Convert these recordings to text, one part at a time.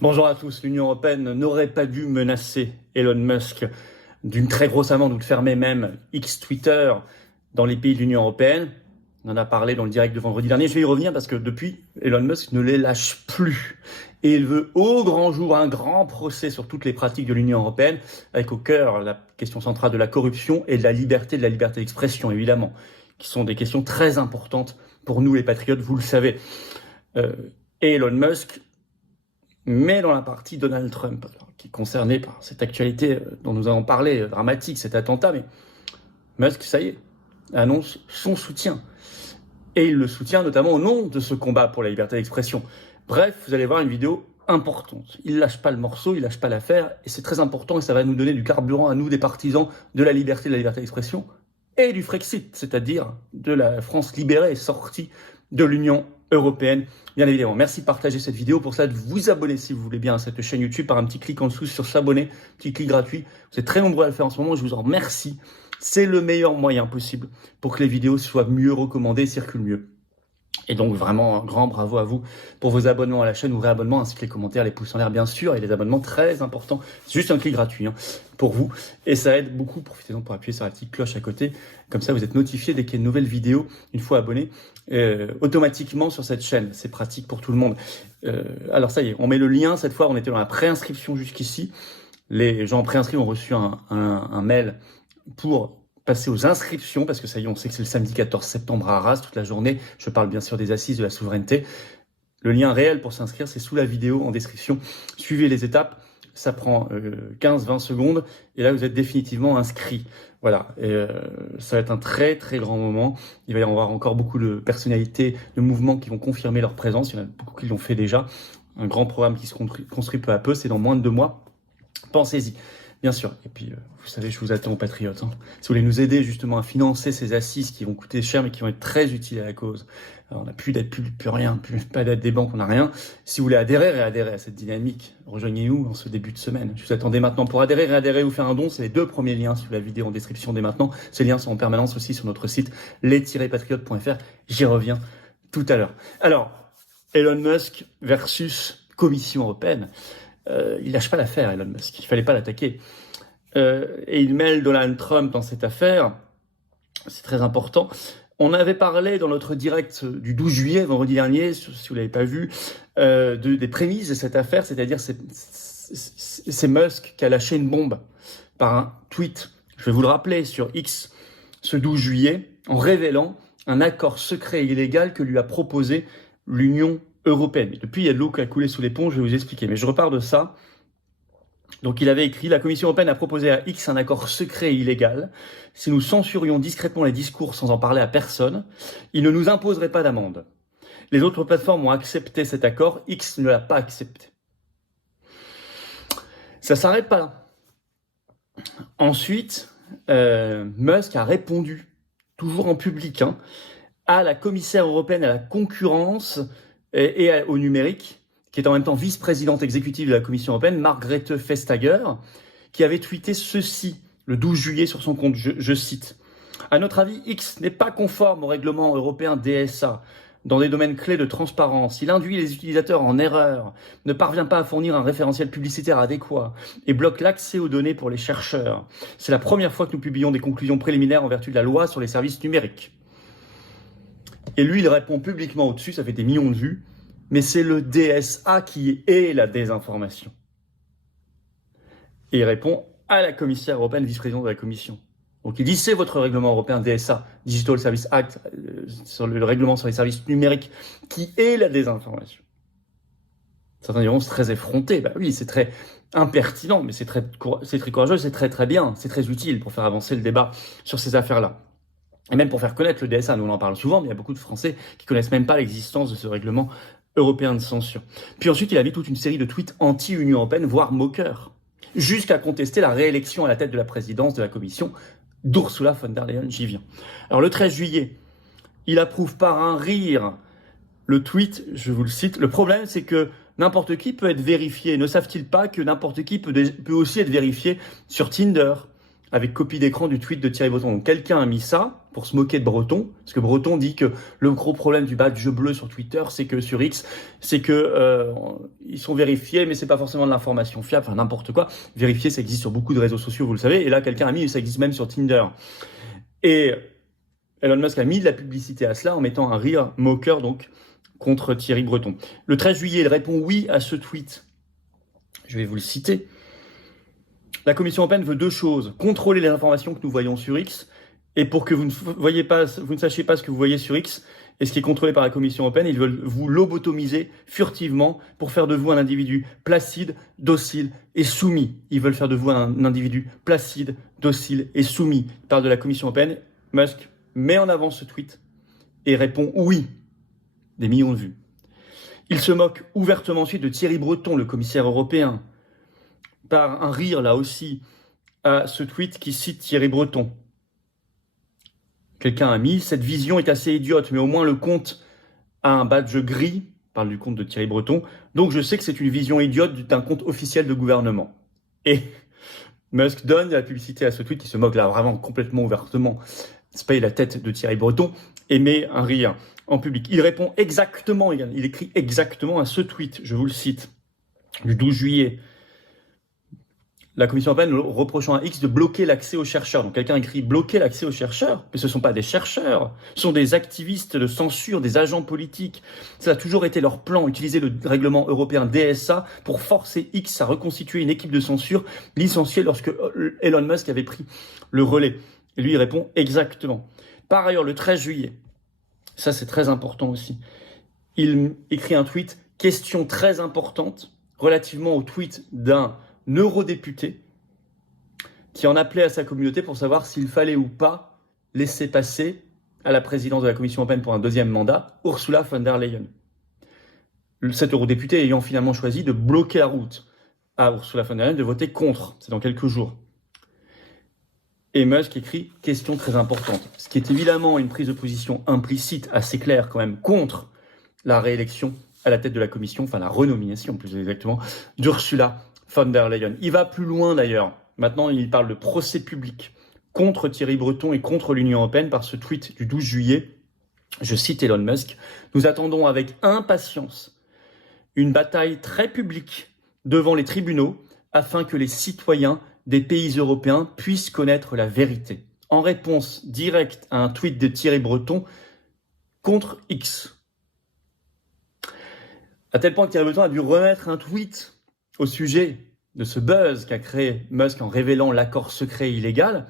Bonjour à tous. L'Union européenne n'aurait pas dû menacer Elon Musk d'une très grosse amende ou de fermer même X Twitter dans les pays de l'Union européenne. On en a parlé dans le direct de vendredi dernier. Je vais y revenir parce que depuis, Elon Musk ne les lâche plus. Et il veut au grand jour un grand procès sur toutes les pratiques de l'Union européenne, avec au cœur la question centrale de la corruption et de la liberté d'expression, évidemment, qui sont des questions très importantes pour nous les patriotes, vous le savez. Et Elon Musk, mais dans la partie Donald Trump, qui est concerné par cette actualité dont nous avons parlé, dramatique, cet attentat, mais Musk, ça y est, annonce son soutien. Et il le soutient notamment au nom de ce combat pour la liberté d'expression. Bref, vous allez voir une vidéo importante. Il lâche pas le morceau, il lâche pas l'affaire, et c'est très important, et ça va nous donner du carburant à nous, des partisans de la liberté d'expression, et du Frexit, c'est-à-dire de la France libérée et sortie de l'Union européenne, bien évidemment. Merci de partager cette vidéo. Pour ça, de vous abonner si vous voulez bien à cette chaîne YouTube par un petit clic en dessous sur s'abonner, petit clic gratuit. Vous êtes très nombreux à le faire en ce moment, je vous en remercie. C'est le meilleur moyen possible pour que les vidéos soient mieux recommandées et circulent mieux. Et donc vraiment un grand bravo à vous pour vos abonnements à la chaîne ou réabonnements, ainsi que les commentaires, les pouces en l'air bien sûr, et les abonnements très importants. C'est juste un clic gratuit pour vous, et ça aide beaucoup. Profitez-en pour appuyer sur la petite cloche à côté, comme ça vous êtes notifié dès qu'il y a une nouvelle vidéo, une fois abonné, automatiquement sur cette chaîne. C'est pratique pour tout le monde. Alors ça y est, on met le lien, cette fois on était dans la préinscription jusqu'ici. Les gens préinscrits ont reçu un mail pour passer aux inscriptions, parce que ça y est, on sait que c'est le samedi 14 septembre à Arras, toute la journée. Je parle bien sûr des assises de la souveraineté. Le lien réel pour s'inscrire, c'est sous la vidéo en description. Suivez les étapes, ça prend 15-20 secondes, et là vous êtes définitivement inscrit. Voilà, et ça va être un très très grand moment. Il va y avoir encore beaucoup de personnalités, de mouvements qui vont confirmer leur présence. Il y en a beaucoup qui l'ont fait déjà. Un grand programme qui se construit peu à peu, c'est dans moins de 2 mois. Pensez-y. Bien sûr. Et puis, vous savez, je vous attends aux patriotes. Si vous voulez nous aider justement à financer ces assises qui vont coûter cher, mais qui vont être très utiles à la cause. Alors, on n'a plus d'aide, plus rien, pas d'aide des banques, on n'a rien. Si vous voulez adhérer à cette dynamique, rejoignez-nous en ce début de semaine. Je vous attends dès maintenant pour adhérer ou faire un don. C'est les 2 premiers liens sous la vidéo en description dès maintenant. Ces liens sont en permanence aussi sur notre site les-patriotes.fr. J'y reviens tout à l'heure. Alors, Elon Musk versus Commission européenne. Il lâche pas l'affaire, Elon Musk. Il fallait pas l'attaquer. Et il mêle Donald Trump dans cette affaire. C'est très important. On avait parlé dans notre direct du 12 juillet, vendredi dernier, si vous l'avez pas vu, des prémices de cette affaire, c'est-à-dire c'est Musk qui a lâché une bombe par un tweet. Je vais vous le rappeler sur X ce 12 juillet, en révélant un accord secret et illégal que lui a proposé l'Union européenne. Et depuis, il y a de l'eau qui a coulé sous les ponts, je vais vous expliquer. Mais je repars de ça. Donc il avait écrit « La Commission européenne a proposé à X un accord secret et illégal. Si nous censurions discrètement les discours sans en parler à personne, il ne nous imposerait pas d'amende. Les autres plateformes ont accepté cet accord, X ne l'a pas accepté. » Ça s'arrête pas là. Ensuite, Musk a répondu, toujours en public, à la commissaire européenne à la concurrence et au numérique, qui est en même temps vice-présidente exécutive de la Commission européenne, Margrethe Vestager, qui avait tweeté ceci le 12 juillet sur son compte, je cite. « À notre avis, X n'est pas conforme au règlement européen DSA dans des domaines clés de transparence. Il induit les utilisateurs en erreur, ne parvient pas à fournir un référentiel publicitaire adéquat et bloque l'accès aux données pour les chercheurs. C'est la première fois que nous publions des conclusions préliminaires en vertu de la loi sur les services numériques. » Et lui, il répond publiquement au-dessus, ça fait des millions de vues, mais c'est le DSA qui est la désinformation. Et il répond à la commissaire européenne, vice-présidente de la Commission. Donc il dit, c'est votre règlement européen DSA, Digital Service Act, sur le règlement sur les services numériques, qui est la désinformation. Certains diront, c'est très effronté. Bah oui, c'est très impertinent, mais c'est très courageux, c'est très bien, c'est très utile pour faire avancer le débat sur ces affaires-là. Et même pour faire connaître le DSA, nous on en parle souvent, mais il y a beaucoup de Français qui connaissent même pas l'existence de ce règlement européen de censure. Puis ensuite, il a mis toute une série de tweets anti-Union européenne, voire moqueurs, jusqu'à contester la réélection à la tête de la présidence de la Commission d'Ursula von der Leyen, j'y viens. Alors le 13 juillet, il approuve par un rire le tweet, je vous le cite, « Le problème, c'est que n'importe qui peut être vérifié. Ne savent-ils pas que n'importe qui peut aussi être vérifié sur Tinder ?» avec copie d'écran du tweet de Thierry Breton. Donc quelqu'un a mis ça, pour se moquer de Breton, parce que Breton dit que le gros problème du badge bleu sur Twitter, c'est que sur X, c'est que ils sont vérifiés, mais c'est pas forcément de l'information fiable, enfin n'importe quoi. Vérifier, ça existe sur beaucoup de réseaux sociaux, vous le savez, et là quelqu'un a mis, ça existe même sur Tinder. Et Elon Musk a mis de la publicité à cela en mettant un rire moqueur donc contre Thierry Breton. Le 13 juillet, il répond oui à ce tweet. Je vais vous le citer. La Commission européenne veut deux choses. Contrôler les informations que nous voyons sur X, et pour que vous ne sachiez pas ce que vous voyez sur X et ce qui est contrôlé par la Commission européenne, ils veulent vous lobotomiser furtivement pour faire de vous un individu placide, docile et soumis. Ils veulent faire de vous un individu placide, docile et soumis. Il parle de la Commission européenne. Musk met en avant ce tweet et répond oui. Des millions de vues. Il se moque ouvertement ensuite de Thierry Breton, le commissaire européen, par un rire là aussi à ce tweet qui cite Thierry Breton. Quelqu'un a mis « Cette vision est assez idiote, mais au moins le compte a un badge gris », parle du compte de Thierry Breton, « donc je sais que c'est une vision idiote d'un compte officiel de gouvernement ». Et Musk donne la publicité à ce tweet, il se moque là vraiment complètement ouvertement, se paye la tête de Thierry Breton et met un rire en public. Il répond exactement, il écrit exactement à ce tweet, je vous le cite, du 12 juillet. La Commission européenne reprochant à X de bloquer l'accès aux chercheurs. Donc quelqu'un écrit bloquer l'accès aux chercheurs, mais ce ne sont pas des chercheurs, ce sont des activistes de censure, des agents politiques. Ça a toujours été leur plan, utiliser le règlement européen DSA pour forcer X à reconstituer une équipe de censure licenciée lorsque Elon Musk avait pris le relais. Et lui, il répond exactement. Par ailleurs, le 13 juillet, ça c'est très important aussi, il écrit un tweet, question très importante, relativement au tweet d'un eurodéputé qui en appelait à sa communauté pour savoir s'il fallait ou pas laisser passer à la présidence de la Commission européenne pour un deuxième mandat Ursula von der Leyen. Cet eurodéputé ayant finalement choisi de bloquer la route à Ursula von der Leyen de voter contre. C'est dans quelques jours. Et Musk écrit « Question très importante », ce qui est évidemment une prise de position implicite, assez claire quand même, contre la réélection à la tête de la Commission, enfin la renomination plus exactement, d'Ursula von der Leyen. Il va plus loin d'ailleurs. Maintenant, il parle de procès public contre Thierry Breton et contre l'Union européenne par ce tweet du 12 juillet. Je cite Elon Musk. « Nous attendons avec impatience une bataille très publique devant les tribunaux afin que les citoyens des pays européens puissent connaître la vérité. » En réponse directe à un tweet de Thierry Breton contre X. À tel point que Thierry Breton a dû remettre un tweet au sujet de ce buzz qu'a créé Musk en révélant l'accord secret illégal.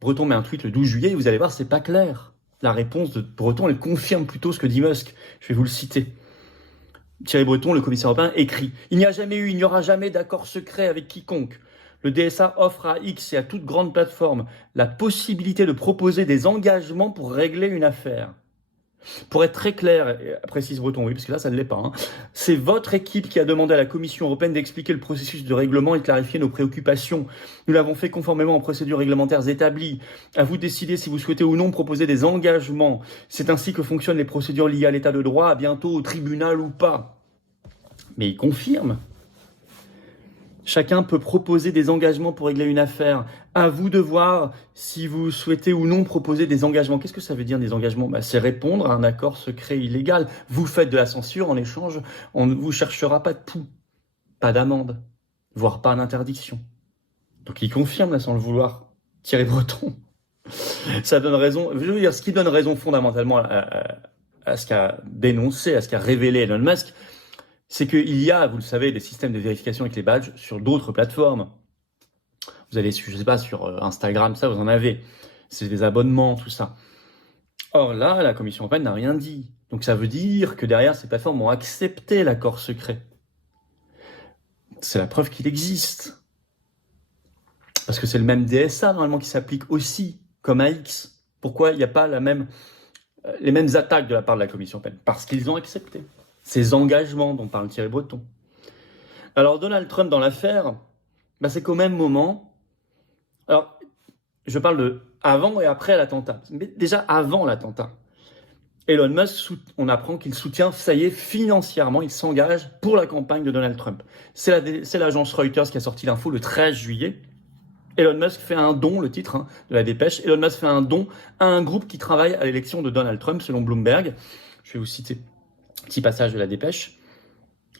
Breton met un tweet le 12 juillet et vous allez voir, c'est pas clair. La réponse de Breton, elle confirme plutôt ce que dit Musk. Je vais vous le citer. Thierry Breton, le commissaire européen, écrit « Il n'y aura jamais d'accord secret avec quiconque. Le DSA offre à X et à toute grande plateforme la possibilité de proposer des engagements pour régler une affaire. » Pour être très clair, précise Breton, oui, parce que là, ça ne l'est pas, c'est votre équipe qui a demandé à la Commission européenne d'expliquer le processus de règlement et de clarifier nos préoccupations. Nous l'avons fait conformément aux procédures réglementaires établies. À vous de décider si vous souhaitez ou non proposer des engagements. C'est ainsi que fonctionnent les procédures liées à l'état de droit, à bientôt au tribunal ou pas. Mais il confirme. Chacun peut proposer des engagements pour régler une affaire. À vous de voir si vous souhaitez ou non proposer des engagements. Qu'est-ce que ça veut dire des engagements ? C'est répondre à un accord secret illégal. Vous faites de la censure, en échange, on ne vous cherchera pas de pouls, pas d'amende, voire pas d'interdiction. Donc il confirme, là, sans le vouloir, Thierry Breton. Ça donne raison, je veux dire, ce qui donne raison fondamentalement à ce qu'a dénoncé, à ce qu'a révélé Elon Musk, c'est qu'il y a, vous le savez, des systèmes de vérification avec les badges sur d'autres plateformes. Vous allez, je sais pas, sur Instagram, ça, vous en avez. C'est des abonnements, tout ça. Or là, la Commission européenne n'a rien dit. Donc ça veut dire que derrière, ces plateformes ont accepté l'accord secret. C'est la preuve qu'il existe. Parce que c'est le même DSA, normalement, qui s'applique aussi, comme à X. Pourquoi il n'y a pas les mêmes attaques de la part de la Commission européenne ? Parce qu'ils ont accepté ces engagements dont parle Thierry Breton. Alors Donald Trump dans l'affaire, c'est qu'au même moment, alors je parle de avant et après l'attentat, mais déjà avant l'attentat, Elon Musk, on apprend qu'il soutient, ça y est, financièrement, il s'engage pour la campagne de Donald Trump. C'est l'agence Reuters qui a sorti l'info le 13 juillet. Elon Musk fait un don, le titre de la dépêche, Elon Musk fait un don à un groupe qui travaille à l'élection de Donald Trump, selon Bloomberg. Je vais vous citer un petit passage de la dépêche.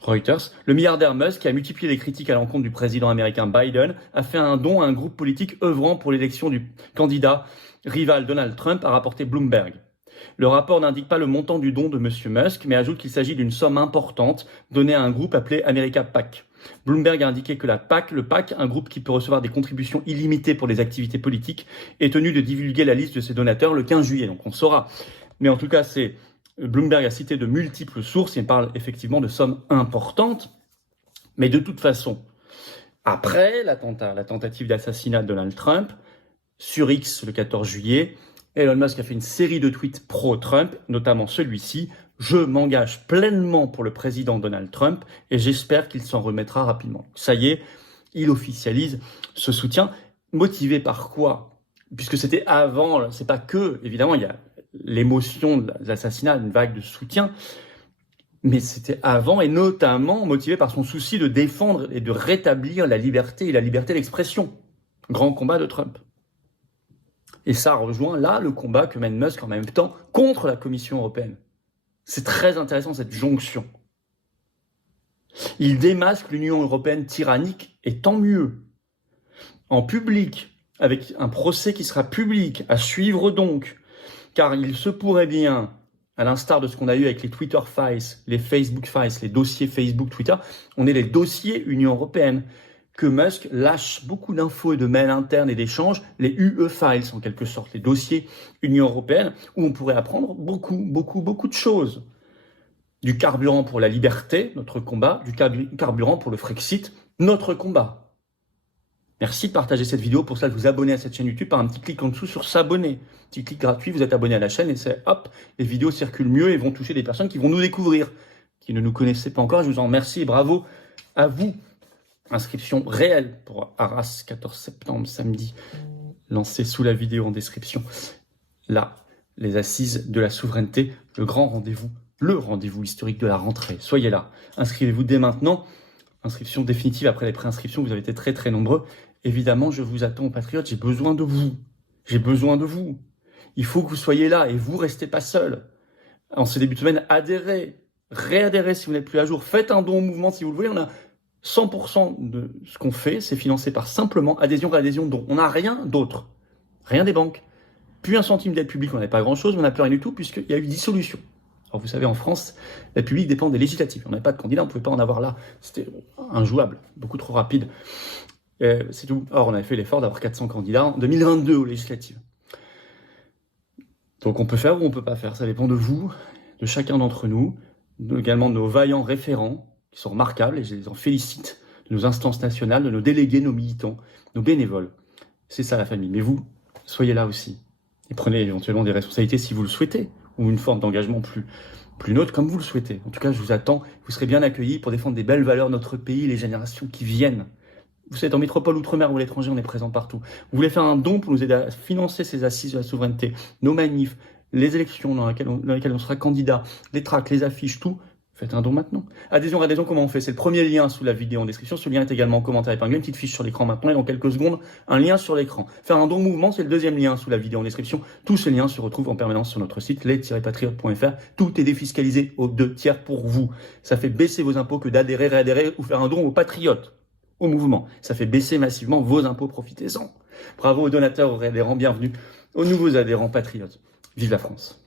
Reuters, le milliardaire Musk, qui a multiplié les critiques à l'encontre du président américain Biden, a fait un don à un groupe politique œuvrant pour l'élection du candidat rival Donald Trump, a rapporté Bloomberg. Le rapport n'indique pas le montant du don de M. Musk, mais ajoute qu'il s'agit d'une somme importante donnée à un groupe appelé America PAC. Bloomberg a indiqué que le PAC, un groupe qui peut recevoir des contributions illimitées pour des activités politiques, est tenu de divulguer la liste de ses donateurs le 15 juillet, donc on saura. Mais en tout cas, Bloomberg a cité de multiples sources, il parle effectivement de sommes importantes, mais de toute façon, après la tentative d'assassinat de Donald Trump, sur X le 14 juillet, Elon Musk a fait une série de tweets pro-Trump, notamment celui-ci. Je m'engage pleinement pour le président Donald Trump et j'espère qu'il s'en remettra rapidement. Ça y est, il officialise ce soutien. Motivé par quoi? Puisque c'était avant, c'est pas que, évidemment, il y a l'émotion de l'assassinat, une vague de soutien, mais c'était avant et notamment motivé par son souci de défendre et de rétablir la liberté et la liberté d'expression. Grand combat de Trump. Et ça rejoint là le combat que mène Musk en même temps contre la Commission européenne. C'est très intéressant cette jonction. Il démasque l'Union européenne tyrannique et tant mieux. En public, avec un procès qui sera public, à suivre donc, car il se pourrait bien, à l'instar de ce qu'on a eu avec les Twitter Files, les Facebook Files, les dossiers Facebook, Twitter, on est les dossiers Union européenne, que Musk lâche beaucoup d'infos et de mails internes et d'échanges, les UE Files en quelque sorte, les dossiers Union européenne, où on pourrait apprendre beaucoup de choses. Du carburant pour la liberté, notre combat, du carburant pour le Frexit, notre combat. Merci de partager cette vidéo, pour ça de vous abonner à cette chaîne YouTube par un petit clic en dessous sur s'abonner. Petit clic gratuit, vous êtes abonné à la chaîne et c'est hop, les vidéos circulent mieux et vont toucher des personnes qui vont nous découvrir, qui ne nous connaissaient pas encore. Je vous en remercie et bravo à vous. Inscription réelle pour Arras, 14 septembre, samedi, lancé sous la vidéo en description. Là, les assises de la souveraineté, le grand rendez-vous, le rendez-vous historique de la rentrée. Soyez là, inscrivez-vous dès maintenant. Inscription définitive après les préinscriptions, vous avez été très nombreux. Évidemment, je vous attends, patriotes, j'ai besoin de vous. J'ai besoin de vous. Il faut que vous soyez là et vous restez pas seuls. En ce début de semaine, adhérez, réadhérez si vous n'êtes plus à jour. Faites un don au mouvement si vous le voulez. On a 100% de ce qu'on fait, c'est financé par simplement adhésion, réadhésion, don. On n'a rien d'autre. Rien des banques. Plus un centime d'aide publique, on n'avait pas grand-chose, mais on n'a plus rien du tout puisqu'il y a eu dissolution. Alors vous savez, en France, l'aide publique dépend des législatives. On n'avait pas de candidat, on ne pouvait pas en avoir là. C'était injouable, beaucoup trop rapide. C'est tout. Or, on avait fait l'effort d'avoir 400 candidats en 2022 aux législatives. Donc on peut faire ou on ne peut pas faire. Ça dépend de vous, de chacun d'entre nous, également de nos vaillants référents, qui sont remarquables, et je les en félicite, de nos instances nationales, de nos délégués, nos militants, nos bénévoles. C'est ça la famille. Mais vous, soyez là aussi. Et prenez éventuellement des responsabilités si vous le souhaitez, ou une forme d'engagement plus neutre comme vous le souhaitez. En tout cas, je vous attends. Vous serez bien accueillis pour défendre des belles valeurs de notre pays, les générations qui viennent. Vous êtes en métropole, outre-mer ou à l'étranger, on est présent partout. Vous voulez faire un don pour nous aider à financer ces assises de la souveraineté, nos manifs, les élections dans lesquelles on sera candidat, les tracts, les affiches, tout. Faites un don maintenant. Adhésion, comment on fait? C'est le premier lien sous la vidéo en description. Ce lien est également en commentaire épinglé, une petite fiche sur l'écran maintenant et dans quelques secondes, un lien sur l'écran. Faire un don mouvement, c'est le deuxième lien sous la vidéo en description. Tous ces liens se retrouvent en permanence sur notre site les-patriotes.fr. Tout est défiscalisé aux 2 tiers pour vous. Ça fait baisser vos impôts que d'adhérer, réadhérer ou faire un don aux patriotes, au mouvement. Ça fait baisser massivement vos impôts, profitez-en. Bravo aux donateurs, aux adhérents, bienvenue aux nouveaux adhérents patriotes. Vive la France.